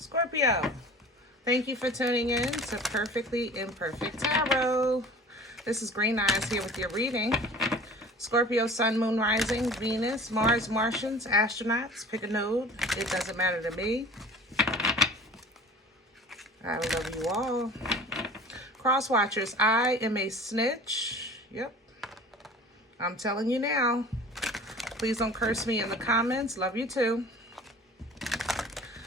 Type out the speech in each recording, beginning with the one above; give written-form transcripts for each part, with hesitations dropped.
Scorpio, thank you for tuning in to Perfectly Imperfect Tarot. This is Green Eyes here with your reading. Scorpio, Sun, Moon, Rising, Venus, Mars, Martians, astronauts. Pick a node. It doesn't matter to me. I love you all. Cross watchers, I am a snitch. Yep. I'm telling you now. Please don't curse me in the comments. Love you too.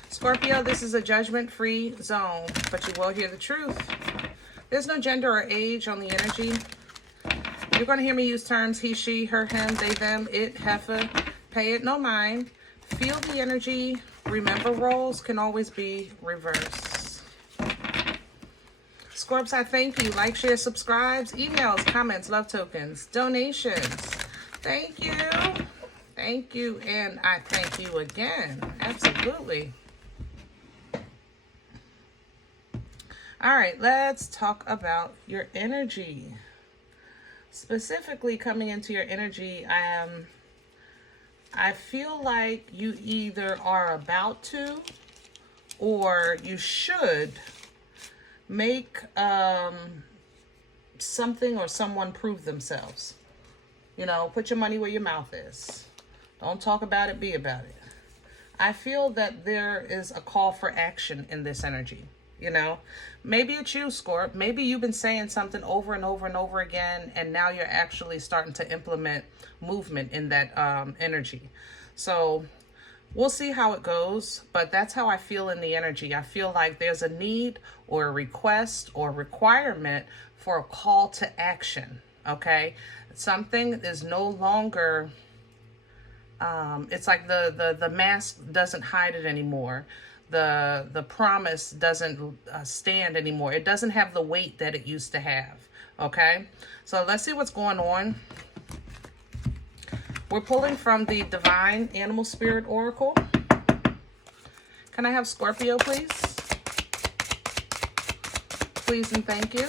Scorpio, this is a judgment-free zone, but you will hear the truth. There's no gender or age on the energy. You're going to hear me use terms he, she, her, him, they, them, it, heifer. Pay it no mind. Feel the energy. Remember, roles can always be reversed. Scorps, I thank you. Like, share, subscribes, emails, comments, love tokens, donations. Thank you. Thank you, and I thank you again. Absolutely. All right, let's talk about your energy. Specifically coming into your energy, I feel like you either are about to or you should make something or someone prove themselves. You know, put your money where your mouth is. Don't talk about it, be about it. I feel that there is a call for action in this energy. You know, maybe it's you, Scorp. Maybe you've been saying something over and over and over again, and now you're actually starting to implement movement in that energy. So we'll see how it goes, but that's how I feel in the energy. I feel like there's a need or a request or requirement for a call to action, okay? Something is no longer, it's like the mask doesn't hide it anymore. The promise doesn't stand anymore. It doesn't have the weight that it used to have, okay? So let's see what's going on. We're pulling from the Divine Animal Spirit Oracle. Can I have Scorpio, please? Please and thank you.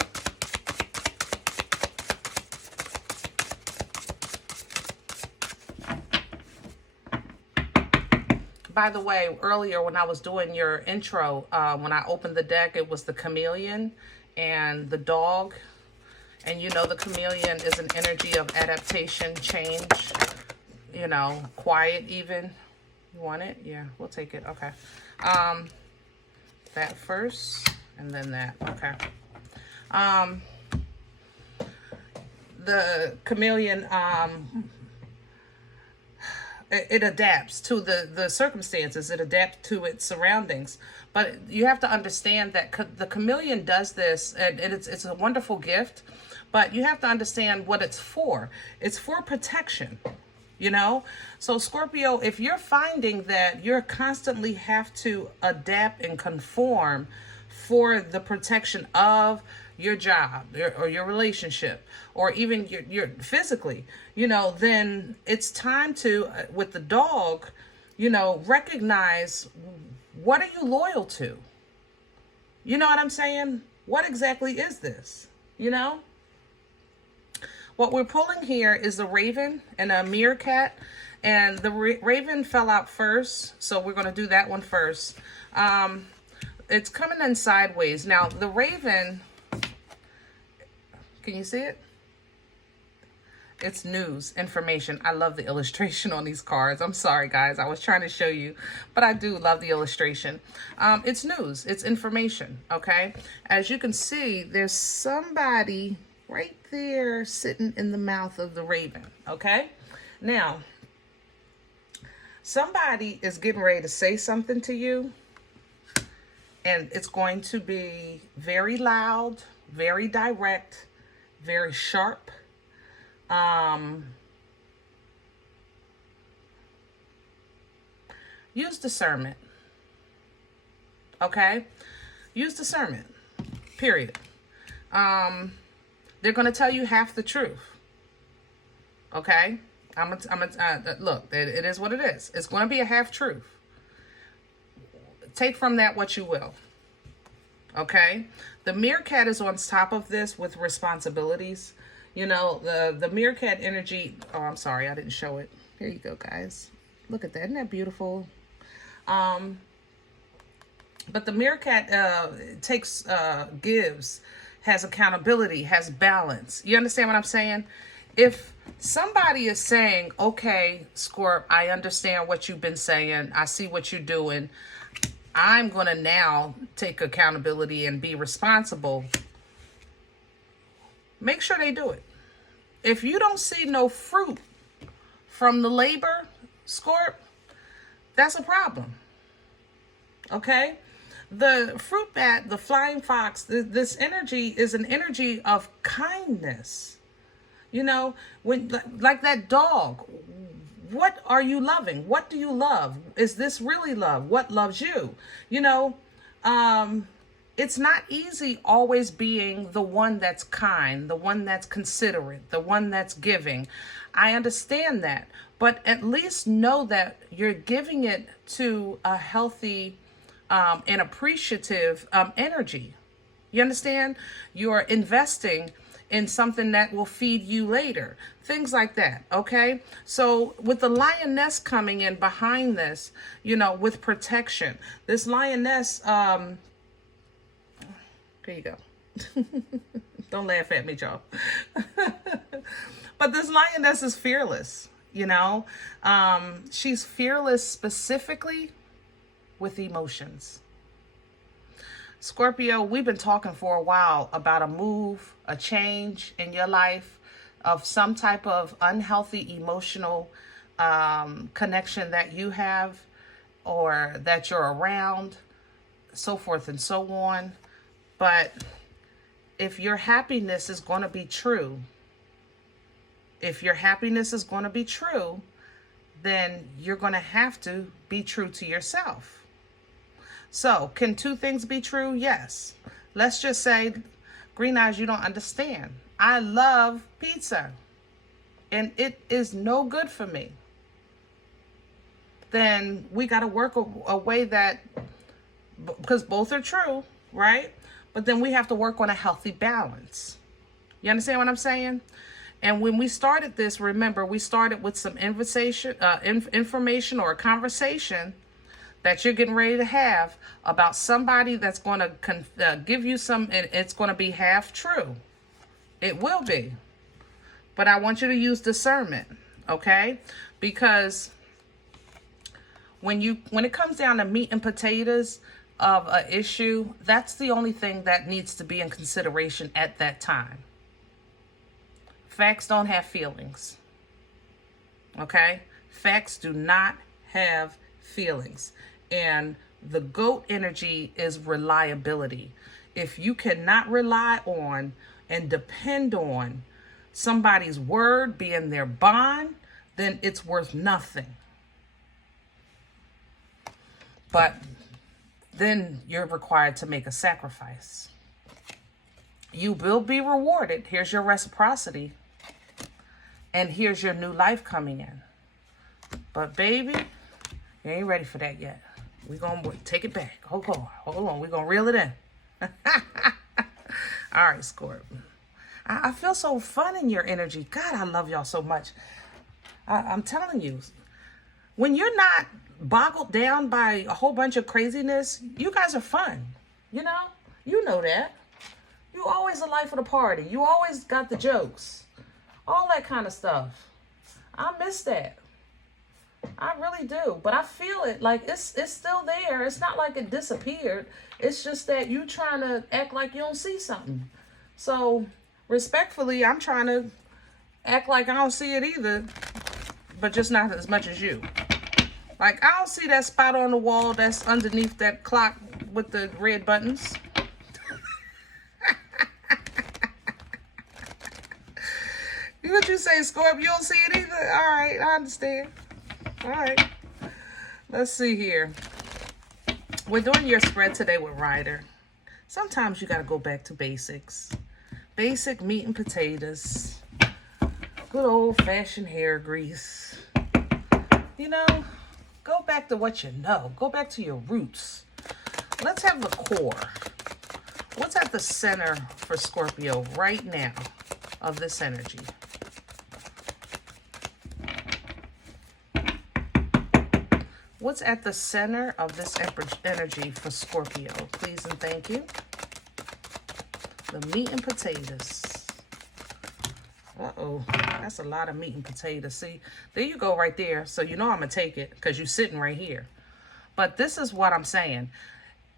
By the way, earlier when I was doing your intro, when I opened the deck, it was the chameleon and the dog. And you know the chameleon is an energy of adaptation, change, you know, quiet even. You want it? Yeah, we'll take it. Okay. That first and then that. Okay. The chameleon, it adapts to the circumstances. It adapts to its surroundings. But you have to understand that the chameleon does this, and it's a wonderful gift. But you have to understand what it's for. It's for protection, you know? So Scorpio, if you're finding that you're constantly have to adapt and conform for the protection of your job or your relationship or even your physically, you know, then it's time to, with the dog, you know, recognize what are you loyal to? You know what I'm saying? What exactly is this? You know? What we're pulling here is a raven and a meerkat, and the raven fell out first, so we're going to do that one first. It's coming in sideways. Now, the raven, can you see it? It's news, information. I love the illustration on these cards. I'm sorry, guys. I was trying to show you, but I do love the illustration. It's news. It's information, okay? As you can see, there's somebody right there sitting in the mouth of the raven, okay? Now, somebody is getting ready to say something to you, and it's going to be very loud, very direct, very sharp. Use discernment, okay? Use discernment, period. They're going to tell you half the truth, okay? Look, it is what it is. It's going to be a half truth. Take from that what you will, okay? The meerkat is on top of this with responsibilities. You know, the meerkat energy, oh, I'm sorry, I didn't show it. Here you go, guys. Look at that. Isn't that beautiful? But the meerkat takes, gives, has accountability, has balance. You understand what I'm saying? If somebody is saying, okay, Scorp, I understand what you've been saying. I see what you're doing. I'm going to now take accountability and be responsible. Make sure they do it. If you don't see no fruit from the labor, Scorp, that's a problem. Okay? The fruit bat, the flying fox, this energy is an energy of kindness. You know, when, like that dog, what are you loving? What do you love? Is this really love? What loves you? You know, it's not easy always being the one that's kind, the one that's considerate, the one that's giving. I understand that, but at least know that you're giving it to a healthy and appreciative energy. You understand? You're investing in something that will feed you later. Things like that, okay? So with the lioness coming in behind this, you know, with protection, this lioness, there you go. Don't laugh at me, y'all. But this lioness is fearless, you know? She's fearless specifically with emotions. Scorpio, we've been talking for a while about a move, a change in your life of some type of unhealthy emotional connection that you have or that you're around, so forth and so on. But if your happiness is going to be true, then you're going to have to be true to yourself. So, can two things be true? Yes. Let's just say, Green Eyes, you don't understand. I love pizza, and it is no good for me. Then we got to work a way that, because both are true, right? But then we have to work on a healthy balance. You understand what I'm saying? And when we started this, remember, we started with some information or a conversation that you're getting ready to have about somebody that's going to give you some, and it's going to be half true. It will be. But I want you to use discernment, okay? Because when it comes down to meat and potatoes of an issue, that's the only thing that needs to be in consideration at that time. Facts don't have feelings, okay? Facts do not have feelings. And the GOAT energy is reliability. If you cannot rely on and depend on somebody's word being their bond, then it's worth nothing. But then you're required to make a sacrifice. You will be rewarded. Here's your reciprocity. And here's your new life coming in. But baby, you ain't ready for that yet. We're going to take it back. Hold on. We're going to reel it in. All right, Scorp. I feel so fun in your energy. God, I love y'all so much. I'm telling you, when you're not boggled down by a whole bunch of craziness, you guys are fun. You know? You know that. You always the life of the party. You always got the jokes. All that kind of stuff. I miss that. I really do. But I feel it. Like, it's still there. It's not like it disappeared. It's just that you trying to act like you don't see something. So, respectfully, I'm trying to act like I don't see it either. But just not as much as you. Like, I don't see that spot on the wall that's underneath that clock with the red buttons. What you say, Scorp? You don't see it either? All right, I understand. All right. Let's see here. We're doing your spread today with Ryder. Sometimes you got to go back to basics. Basic meat and potatoes. Good old-fashioned hair grease. You know, go back to what you know. Go back to your roots. Let's have the core. What's at the center for Scorpio right now of this energy? What's at the center of this energy for Scorpio? Please and thank you. The meat and potatoes. Uh-oh, that's a lot of meat and potatoes. See, there you go right there. So you know I'm going to take it because you're sitting right here. But this is what I'm saying.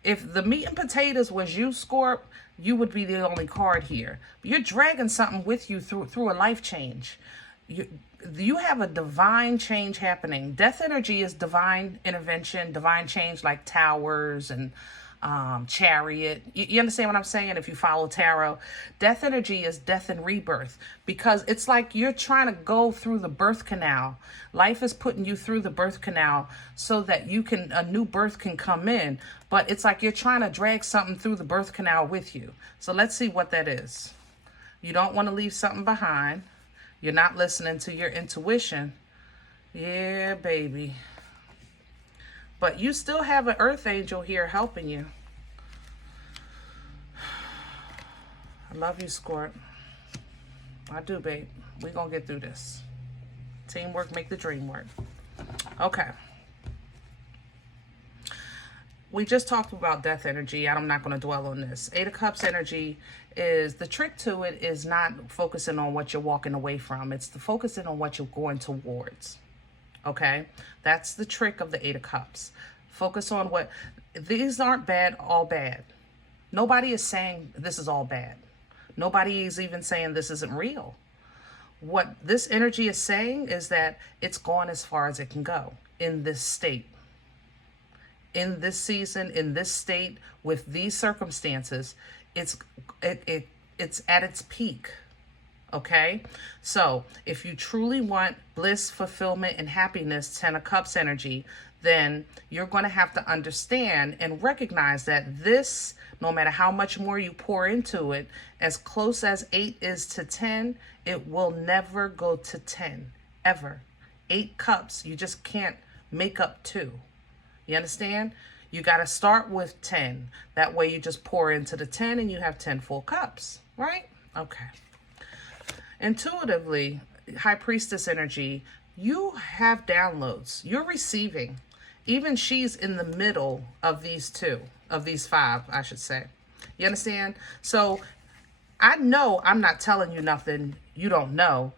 If the meat and potatoes was you, Scorp, you would be the only card here. You're dragging something with you through a life change. You have a divine change happening. Death energy is divine intervention, divine change, like towers and chariot. You understand what I'm saying? If you follow tarot, death energy is death and rebirth, because it's like you're trying to go through the birth canal. Life is putting you through the birth canal so that a new birth can come in, but it's like you're trying to drag something through the birth canal with you. So let's see what that is. You don't want to leave something behind. You're not listening to your intuition. Yeah, baby. But you still have an earth angel here helping you. I love you, Scorp. I do, babe. We're going to get through this. Teamwork make the dream work. Okay. We just talked about death energy. I'm not going to dwell on this. Eight of Cups energy is, the trick to it is not focusing on what you're walking away from. It's the focusing on what you're going towards. Okay, that's the trick of the Eight of Cups. Focus on what, these aren't bad, all bad. Nobody is saying this is all bad. Nobody is even saying this isn't real. What this energy is saying is that it's gone as far as it can go in this state. In this season, in this state, with these circumstances, it's at its peak. Okay, so if you truly want bliss, fulfillment, and happiness, 10 of Cups energy, then you're going to have to understand and recognize that this, no matter how much more you pour into it, as close as 8 is to 10, it will never go to 10, ever. 8 cups, you just can't make up 2. You understand? You got to start with 10. That way you just pour into the 10 and you have 10 full cups, right? Okay. Intuitively, High Priestess energy, you have downloads. You're receiving. Even she's in the middle of these 2, of these 5, I should say. You understand? So I know I'm not telling you nothing you don't know.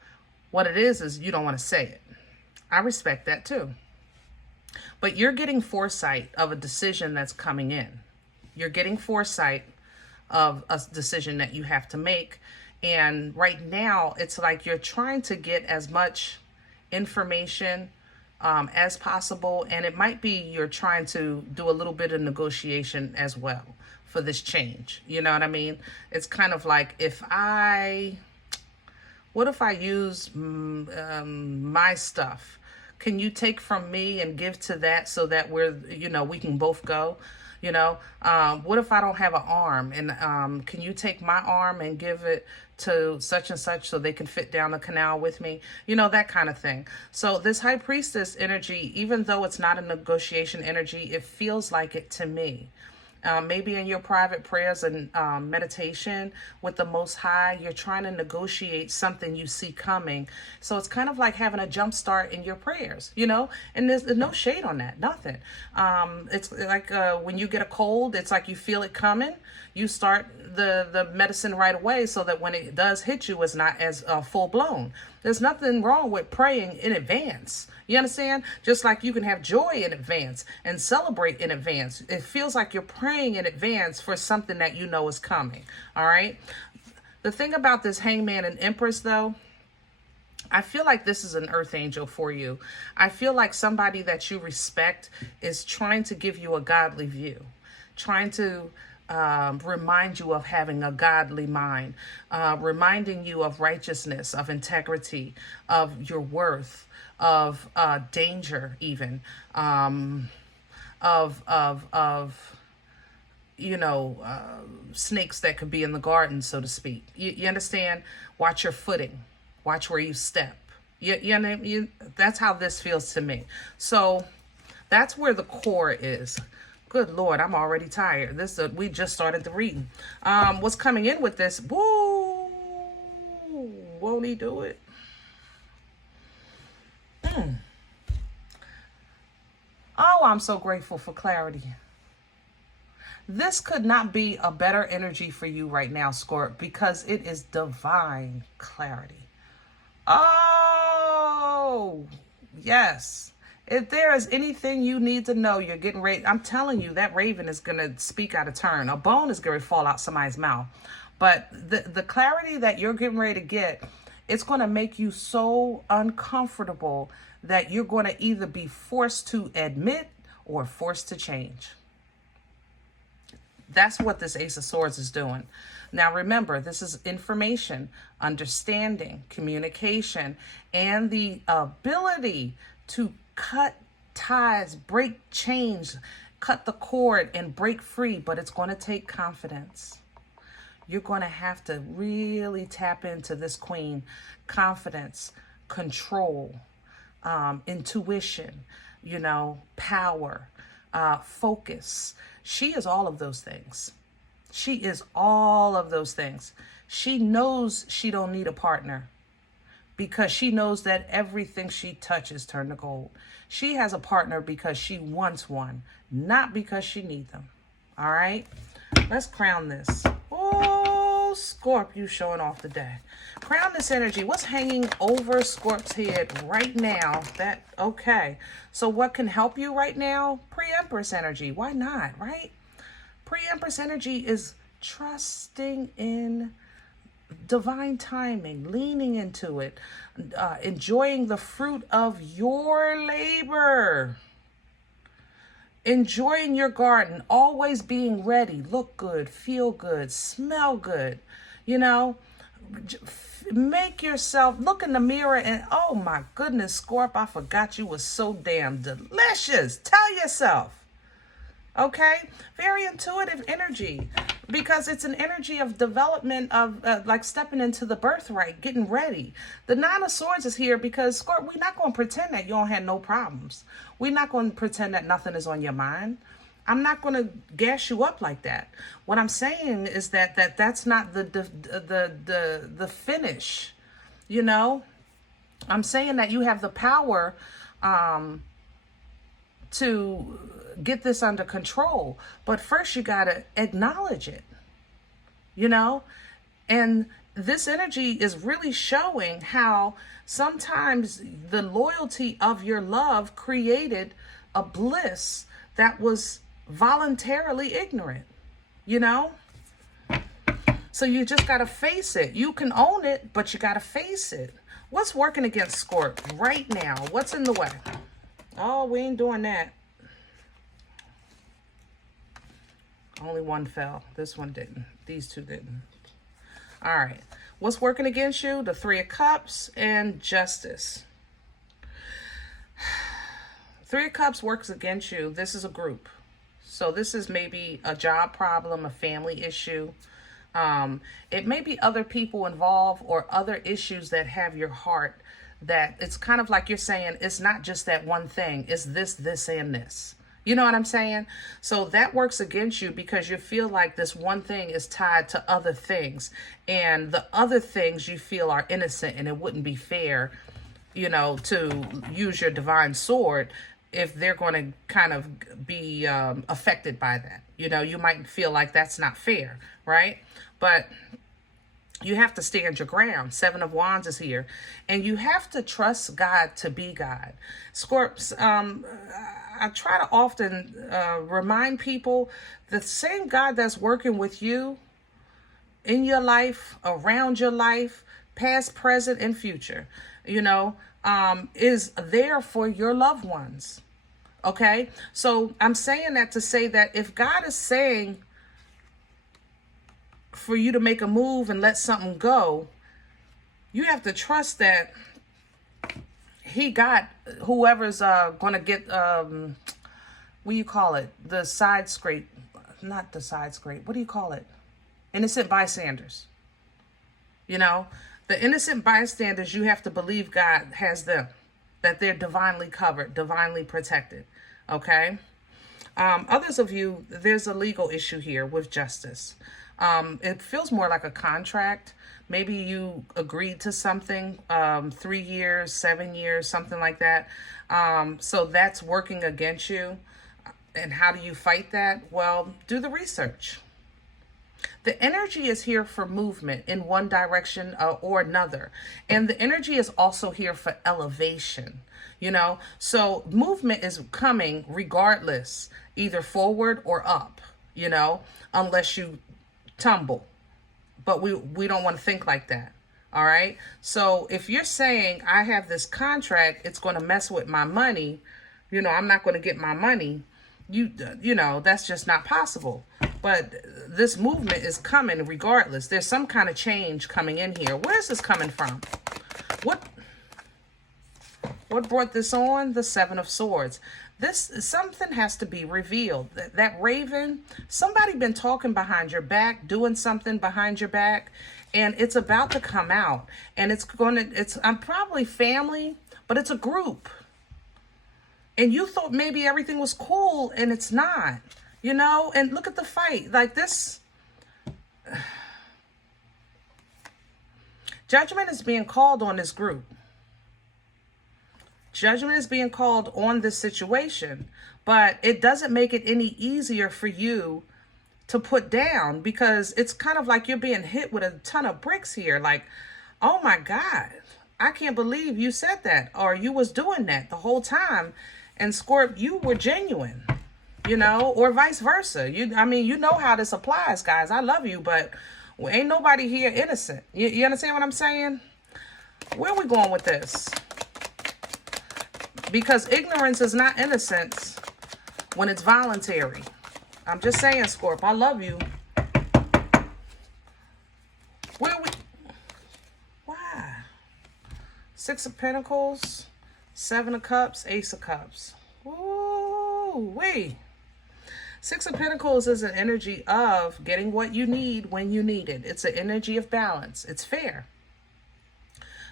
What it is you don't want to say it. I respect that too. But you're getting foresight of a decision that's coming in. You're getting foresight of a decision that you have to make. And right now, it's like you're trying to get as much information as possible. And it might be you're trying to do a little bit of negotiation as well for this change. You know what I mean? It's kind of like, what if I use my stuff? Can you take from me and give to that so that we can both go? What if I don't have an arm, and can you take my arm and give it to such and such so they can fit down the canal with me? That kind of thing. So this High Priestess energy, even though it's not a negotiation energy, it feels like it to me. Maybe in your private prayers and meditation with the Most High, you're trying to negotiate something you see coming. So it's kind of like having a jump start in your prayers, and there's no shade on that, nothing. It's like when you get a cold, it's like you feel it coming. You start the medicine right away so that when it does hit you, it's not as full blown. There's nothing wrong with praying in advance. You understand? Just like you can have joy in advance and celebrate in advance. It feels like you're praying in advance for something that you know is coming. All right. The thing about this Hangman and Empress, though, I feel like this is an earth angel for you. I feel like somebody that you respect is trying to give you a godly view, trying to remind you of having a godly mind, reminding you of righteousness, of integrity, of your worth, of danger, even of snakes that could be in the garden, so to speak. You understand? Watch your footing. Watch where you step. That's how this feels to me. So that's where the core is. Good Lord, I'm already tired. We just started the reading. What's coming in with this? Woo! Won't he do it? Oh, I'm so grateful for clarity. This could not be a better energy for you right now, Scorp, because it is divine clarity. Oh, yes. If there is anything you need to know, you're getting ready. I'm telling you, that raven is going to speak out of turn. A bone is going to fall out somebody's mouth. But the clarity that you're getting ready to get, it's going to make you so uncomfortable that you're going to either be forced to admit or forced to change. That's what this Ace of Swords is doing. Now, remember, this is information, understanding, communication, and the ability to cut ties, break chains, cut the cord, and break free. But it's going to take confidence. You're going to have to really tap into this queen. Confidence, control, intuition, power, focus. She is all of those things. She is all of those things. She knows she don't need a partner because she knows that everything she touches turns to gold. She has a partner because she wants one, not because she needs them. All right? Let's crown this. Oh, Scorp, you showing off today. Crown this energy. What's hanging over Scorp's head right now? Okay. So what can help you right now? Pre-Empress energy. Why not, right? Pre-Empress energy is trusting in divine timing, leaning into it, enjoying the fruit of your labor, enjoying your garden, always being ready, look good, feel good, smell good, make yourself look in the mirror and, oh my goodness, Scorp, I forgot you was so damn delicious. Tell yourself. Okay, very intuitive energy because it's an energy of development of like stepping into the birthright, getting ready. The Nine of Swords is here because, Scorp, we're not going to pretend that you don't have no problems. We're not going to pretend that nothing is on your mind. I'm not going to gas you up like that. What I'm saying is that's not the finish. I'm saying that you have the power to get this under control, but first you got to acknowledge it, and this energy is really showing how sometimes the loyalty of your love created a bliss that was voluntarily ignorant, so you just got to face it. You can own it, but you got to face it. What's working against Scorp right now? What's in the way? Oh, we ain't doing that. Only one fell. This one didn't. These two didn't. All right. What's working against you? The Three of Cups and Justice. Three of Cups works against you. This is a group. So this is maybe a job problem, a family issue. It may be other people involved or other issues that have your heart, that it's kind of like you're saying, it's not just that one thing. It's this, this, and this. You know what I'm saying? So that works against you because you feel like this one thing is tied to other things. And the other things you feel are innocent, and it wouldn't be fair, to use your divine sword if they're going to kind of be affected by that. You might feel like that's not fair, right? But you have to stand your ground. Seven of Wands is here. And you have to trust God to be God. Scorps, I try to often remind people the same God that's working with you in your life, around your life, past, present, and future, is there for your loved ones. Okay? So I'm saying that to say that if God is saying for you to make a move and let something go, you have to trust that he got whoever's going to get, what do you call it? The side scrape. Not the side scrape. What do you call it? Innocent bystanders. The innocent bystanders, you have to believe God has them, that they're divinely covered, divinely protected. Okay? Others of you, there's a legal issue here with justice. It feels more like a contract. Maybe you agreed to something, 3 years, 7 years, something like that. So that's working against you. And how do you fight that? Well, do the research. The energy is here for movement in one direction or another. And the energy is also here for elevation, you know? So movement is coming regardless, either forward or up, you know, unless you tumble. But we don't want to think like that. All right. So if you're saying I have this contract, it's going to mess with my money, you know, I'm not going to get my money. You know, that's just not possible. But this movement is coming regardless. There's some kind of change coming in here. Where's this coming from? What brought this on? The Seven of Swords. Something has to be revealed. That raven, somebody been talking behind your back, doing something behind your back, and it's about to come out. And I'm probably family, but it's a group. And you thought maybe everything was cool, and it's not, you know? And look at the fight. Like this. Judgment is being called on this group. Judgment is being called on this situation. But it doesn't make it any easier for you to put down, because it's kind of like you're being hit with a ton of bricks here. Like, oh my God, I can't believe you said that, or you was doing that the whole time. And Scorp, you were genuine, you know, or vice versa. I mean, you know how this applies, guys. I love you, but ain't nobody here innocent. You understand what I'm saying? Where are we going with this? Because ignorance is not innocence when it's voluntary. I'm just saying, Scorp, I love you. Why? Six of Pentacles. Seven of Cups, Ace of Cups. Ooh, wait. Six of Pentacles is an energy of getting what you need when you need it. It's an energy of balance. It's fair.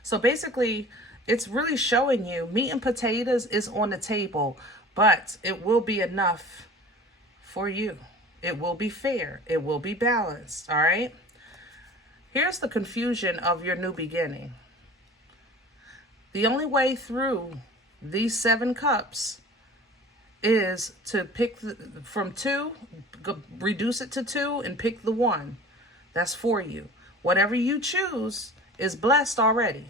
So basically, it's really showing you meat and potatoes is on the table, but it will be enough for you. It will be fair. It will be balanced. All right. Here's the confusion of your new beginning. The only way through these 7 cups is to pick from 2, reduce it to 2, and pick the 1. That's for you. Whatever you choose is blessed already.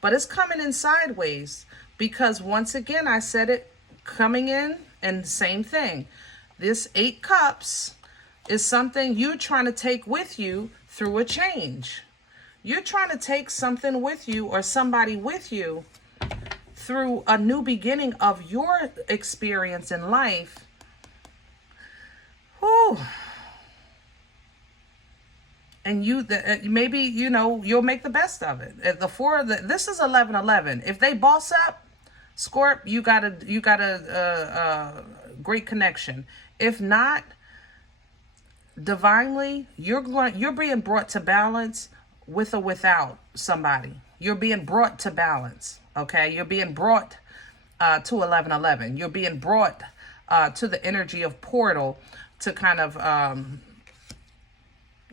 But it's coming in sideways because, once again, I said it coming in, and same thing. This 8 cups is something you're trying to take with you through a change. You're trying to take something with you or somebody with you through a new beginning of your experience in life. Whew. And maybe, you know, you'll make the best of it. This is 11-11. If they boss up, Scorp, you got a great connection. If not, divinely, you're being brought to balance with or without somebody. You're being brought to balance, okay? You're being brought to 11-11. You're being brought to the energy of portal to kind of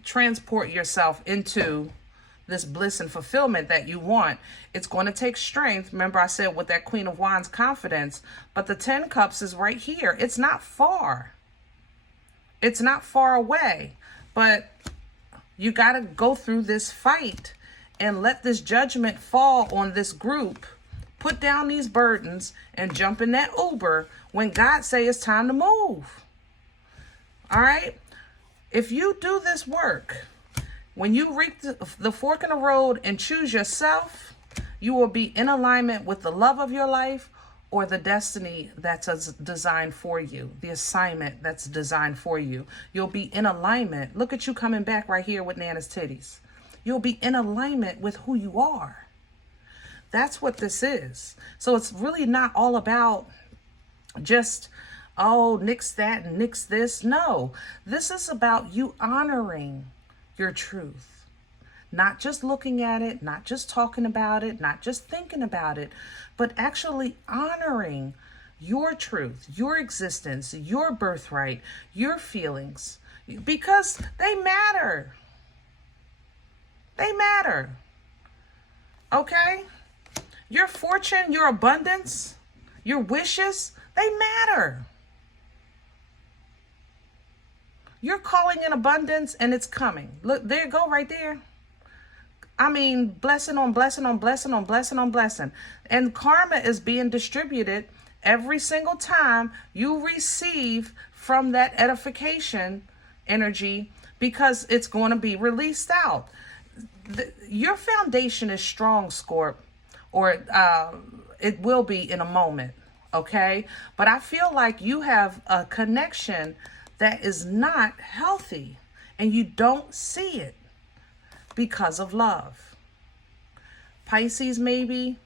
transport yourself into this bliss and fulfillment that you want. It's going to take strength. Remember I said with that Queen of Wands confidence, but the 10 cups is right here. It's not far. It's not far away, but you got to go through this fight and let this judgment fall on this group. Put down these burdens and jump in that Uber when God say it's time to move. All right? If you do this work, when you reach the fork in the road and choose yourself, you will be in alignment with the love of your life or the destiny that's designed for you, the assignment that's designed for you. You'll be in alignment. Look at you coming back right here with Nana's titties. You'll be in alignment with who you are. That's what this is. So it's really not all about just, oh, nix that and nix this. No, this is about you honoring your truth. Not just looking at it, not just talking about it, not just thinking about it, but actually honoring your truth, your existence, your birthright, your feelings, because they matter. They matter. Okay? Your fortune, your abundance, your wishes, they matter. You're calling in abundance and it's coming. Look, there you go right there. I mean, blessing on blessing on blessing on blessing on blessing. And karma is being distributed every single time you receive from that edification energy, because it's going to be released out. Your foundation is strong, Scorp, or it will be in a moment, okay? But I feel like you have a connection that is not healthy and you don't see it because of love. Pisces, maybe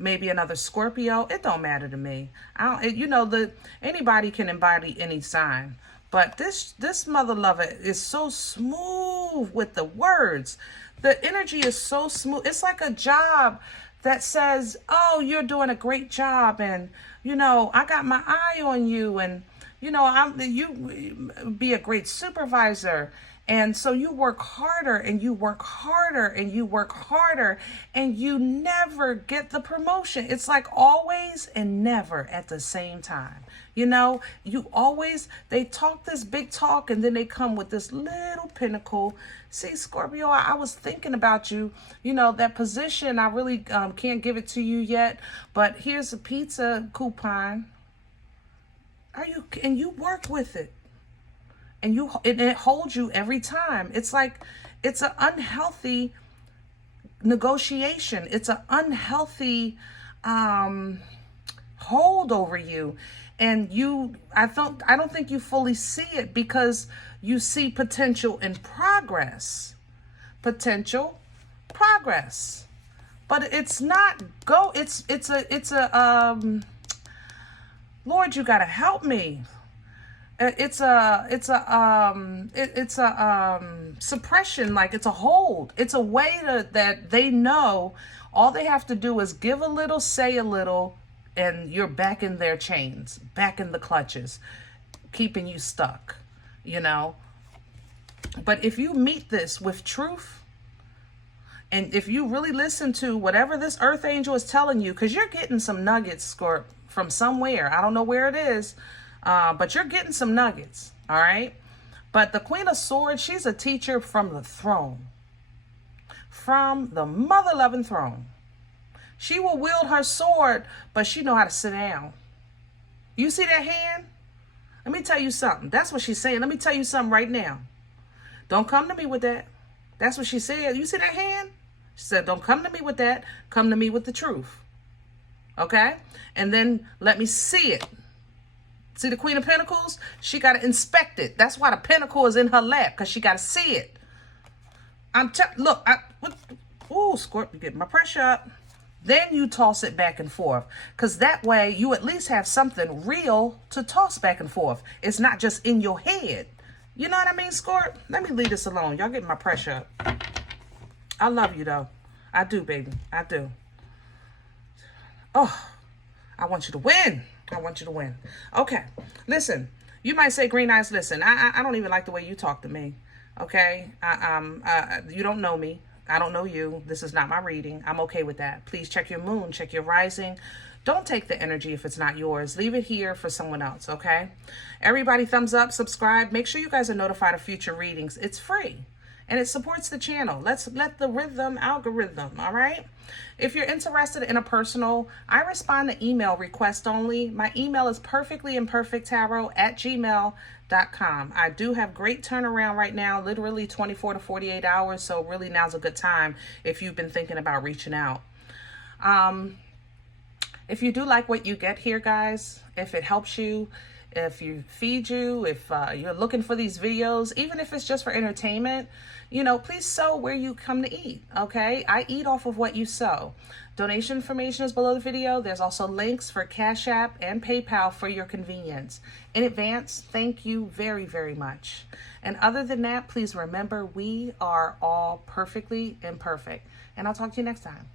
another Scorpio. It don't matter to me. Anybody can embody any sign, but this mother lover is so smooth with the words. The energy is so smooth. It's like a job that says, "Oh, you're doing a great job, and I got my eye on you, and you be a great supervisor." And so you work harder and you work harder and you work harder and you never get the promotion. It's like always and never at the same time. They talk this big talk and then they come with this little pinnacle. See, Scorpio, I was thinking about you, that position. I really can't give it to you yet, but here's a pizza coupon. And you work with it. And it holds you every time. It's like, it's an unhealthy negotiation. It's an unhealthy hold over you. And I don't think you fully see it, because you see potential and progress. Potential, progress. But it's not Lord, you gotta help me. It's a suppression, like it's a hold. It's a way that they know all they have to do is give a little, say a little, and you're back in their chains, back in the clutches, keeping you stuck, But if you meet this with truth, and if you really listen to whatever this earth angel is telling you, because you're getting some nuggets, Scorp, from somewhere. I don't know where it is. But you're getting some nuggets, all right? But the Queen of Swords, she's a teacher from the throne, from the mother-loving throne. She will wield her sword, but she know how to sit down. You see that hand? Let me tell you something. That's what she's saying. Let me tell you something right now. Don't come to me with that. That's what she said. You see that hand? She said, don't come to me with that. Come to me with the truth. Okay? And then let me see it. See the Queen of Pentacles? She got to inspect it. That's why the pentacle is in her lap, because she got to see it. Scorpio, get my pressure up. Then you toss it back and forth, because that way you at least have something real to toss back and forth. It's not just in your head. You know what I mean, Scorp? Let me leave this alone. Y'all get my pressure up. I love you, though. I do, baby. I do. Oh, I want you to win. I want you to win. Okay, listen. You might say, Green Eyes, listen, I don't even like the way you talk to me. Okay, you don't know me. I don't know you. This is not my reading. I'm okay with that. Please check your moon, check your rising. Don't take the energy if it's not yours. Leave it here for someone else, okay? Everybody, thumbs up, subscribe. Make sure you guys are notified of future readings. It's free, and it supports the channel. Let's let the rhythm algorithm, all right? If you're interested in a personal, I respond to email request only. My email is perfectlyimperfecttarot@gmail.com. I do have great turnaround right now, literally 24 to 48 hours. So really now's a good time if you've been thinking about reaching out. If you do like what you get here, guys, if it helps you, if you feed you, if you're looking for these videos, even if it's just for entertainment, please sow where you come to eat, okay? I eat off of what you sow. Donation information is below the video. There's also links for Cash App and PayPal for your convenience. In advance, thank you very, very much. And other than that, please remember, we are all perfectly imperfect. And I'll talk to you next time.